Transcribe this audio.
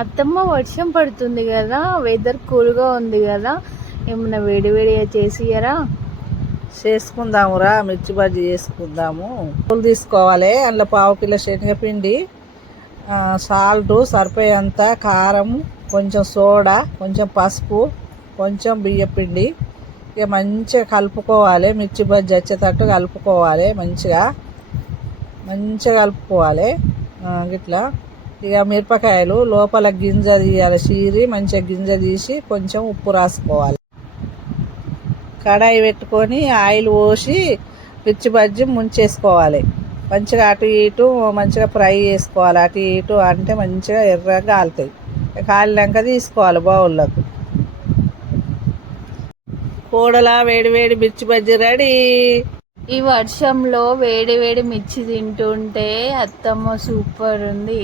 అత్తమ్మ వర్షం పడుతుంది కదా, వెదర్ కూల్గా ఉంది కదా, ఏమన్నా వేడి వేడిగా చేసియరా? చేసుకుందామురా, మిర్చి బజ్జీ చేసుకుందాము. పూలు తీసుకోవాలి, అందులో పావు కిలో శనగపిండి, సాల్ట్ సరిపోయేంత, కారం, కొంచెం సోడా, కొంచెం పసుపు, కొంచెం బియ్యపిండి. ఇక మంచిగా కలుపుకోవాలి, మిర్చి బజ్జీ వచ్చేటట్టు కలుపుకోవాలి. మంచిగా కలుపుకోవాలి. ఇట్లా ఇక మిరపకాయలు లోపల గింజ తీయాలి, చీరి మంచిగా గింజ తీసి కొంచెం ఉప్పు రాసుకోవాలి. కడాయి పెట్టుకొని ఆయిల్ పోసి మిర్చి బజ్జీ ముంచేసుకోవాలి. మంచిగా అటు ఇటు మంచిగా ఫ్రై చేసుకోవాలి. అటు ఇటు అంటే మంచిగా ఎర్రగా కాలుతాయి. కాలినాక తీసుకోవాలి బౌల్లోకి. కూడలా వేడి వేడి మిర్చి బజ్జీ రెడీ. ఈ వర్షంలో వేడి వేడి మిర్చి తింటుంటే అత్తమ్మ సూపర్ ఉంది.